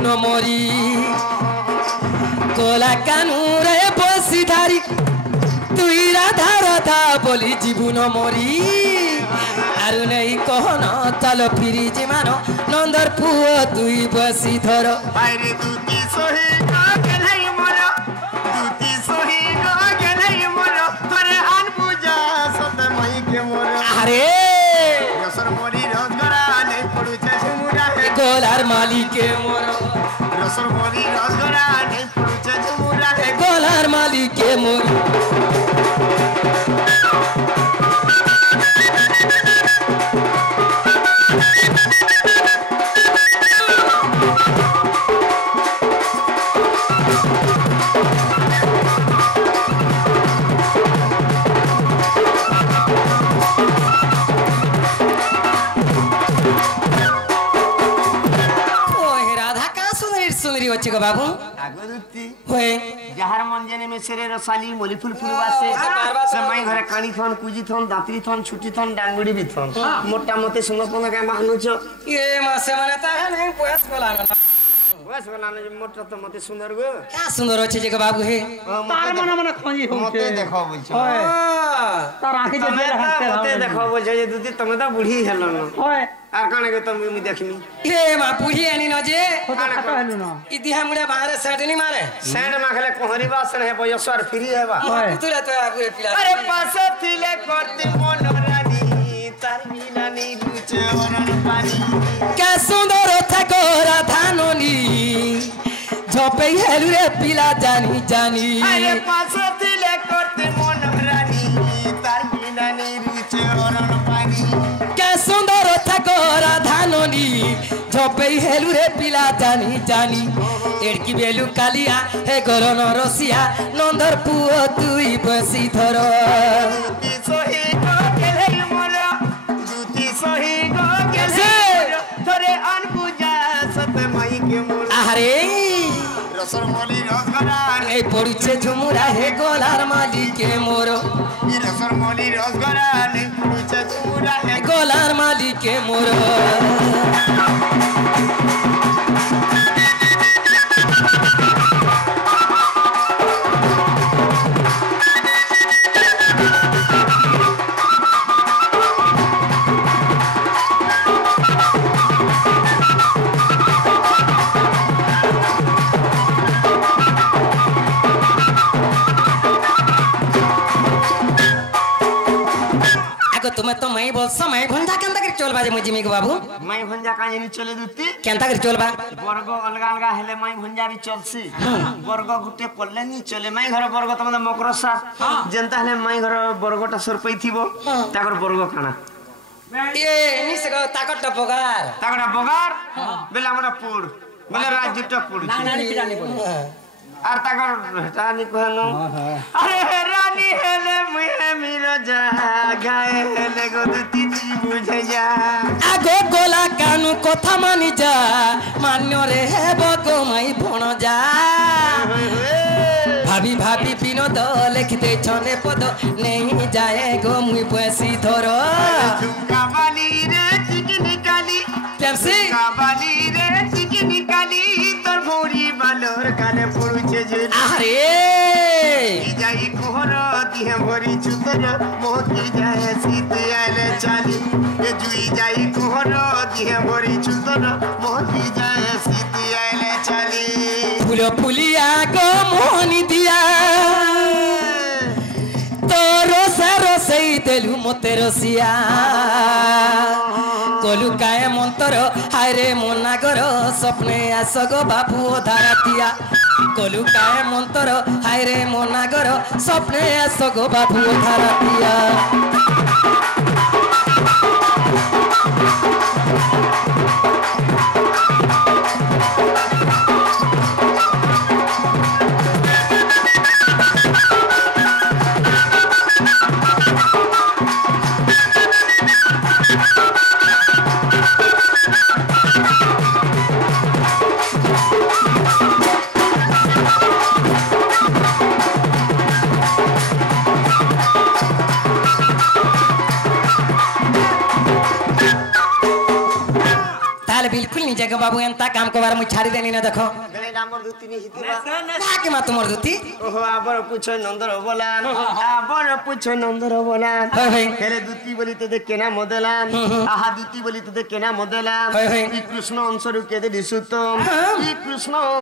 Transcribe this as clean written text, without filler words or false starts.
জীবন মরি কোলা কানুরে বসি ধারি তুই রাধা রাধা বলি জীবন মরি আর নেই কহন চাল ফিরি জীবন নন্দর পুয় তুই বসি ধর বাইরে দুটি সহি গেলাই মর দুটি সহি গেলাই মর তোরে আন পূজা সত মাই কে মর আরে রসর মরি রসগরা নেই পড়ুছে ঝুমুরা হে গোলার মালিকে মোর রসর মরি রসগরা নেই পড়ুছে ঝুমুরা হে গোলার মালিকে মোর अच्छे बाबू आगरुती होए जहार मन जने में सेरे रसाली मोली फूल फुलवासे समय घरे कानी थन कुजी थन दात्री थन छुटी थन डांगुड़ी भी थन मोटा मोटे सुंदर पंगा का माहनु छ ये मासे माने ता है नहीं पोयस बोलाना बस बनाने जो मोटा तो मते सुंदर गो क्या सुंदर अच्छे जगह बाबू है तार मना मना खोजी हो मते देखो बोल छ ओए तार आंखें जे हंसते मते देखो बोल छ जे दूती तमे तो बूढ़ी हेलो न ओए आर काने के तमे मु देखमी ये मा बूढ़ी आनी न जे फोटो खाता हेलु न इतिहा मुड़े बाहर सेट नहीं मारे सेंड माखले कोहरी बासन है बयसर फ्री है बा तुला तो आगु पिला अरे पासे थिले करती मन रानी तार मिलानी रुचे वरन पानी क्या सुंदर थाको राधानोनी झोपे हेलु रे पिला जानी जानी अरे पासे थिले करती मन रानी तार मिलानी रुचे वरन पानी क्या सुंदर थाको राधानोनी झोपे हेलु रे पिला जानी जानी एड़की बेलु कालिया हे गरन रसिया नंदर पुओ तुई बसी धर दूती सही गो गेले मोर दूती सही गो गेले थरे अन पूजा सत मई के मोर अरे रसर मोली रसगरा ए पड़ुछे झुमुरा हे गोलार मालिके मोर इ रसर मोली रसगरा ने पूछे झुमुरा हे गोलार मालिके मोर तुम्हें तो मैं बोल समय भंजा केंता कर चोल बाजे मुझे मिक बाबू मैं भंजा काहे नि चले दुती केंता कर चोल बा वर्ग अलगा अलगा हेले मैं भंजा भी चलसी वर्ग गुटे पल्ले नि चले मैं घर वर्ग तमने मकरसा जनता हेले मैं घर वर्गटा सरपई थिबो ताकर वर्ग खाना ये निस गो ताकत टपगार ताकरा बगार बेला हमरा पुर बेला राज्य टपुर ना ना पिरानी बोल आर ताकर हटानी कहनो अरे रानी हेले मुहे मिरो जा गाए हेले गो दुती जी बुझे जा आगो गोला कानु कथा मानि जा मान्य रे हेबो गो माई भण जा भाभी भाभी विनोद लिखते छने पद नहीं जाए गो मुई बसी धर झुमका वाली रे चिकनी काली पेप्सी काबाली रे चिकनी काली तोर भौरी बालोर काने पड़ुछे जे अरे ई जाई कोहर दिहे भरी चुतर मोती जाए सीत आले चाली ए जुई जाई कोहर दिहे भरी चुतर मोती जाए सीत आले चाली फूल फुलिया गो मोहनी दिया तो रोसा रोसई देलु मते रसिया कलु काए मंतर हाय रे मोनागर सपने आसगो बाबू धारातिया कलु काए मंतर हाय रे मोनागर सपने आसगो बाबू धारातिया बिल्कुल नहीं जगह बाबू एंता काम कबार मु छाड़ी देनी ना देखो गले डामर दुती नहीं हितबा ना के मा तुमर दुती ओहो आबर पुछो नंदर बोला आबर पुछो नंदर बोला হয় হয় हेरे दुती बोली तो देख केना मदेला आहा दुती बोली तो देख केना मदेला হয় হয় ई कृष्ण अंशरु के दे दिसुतो ई कृष्ण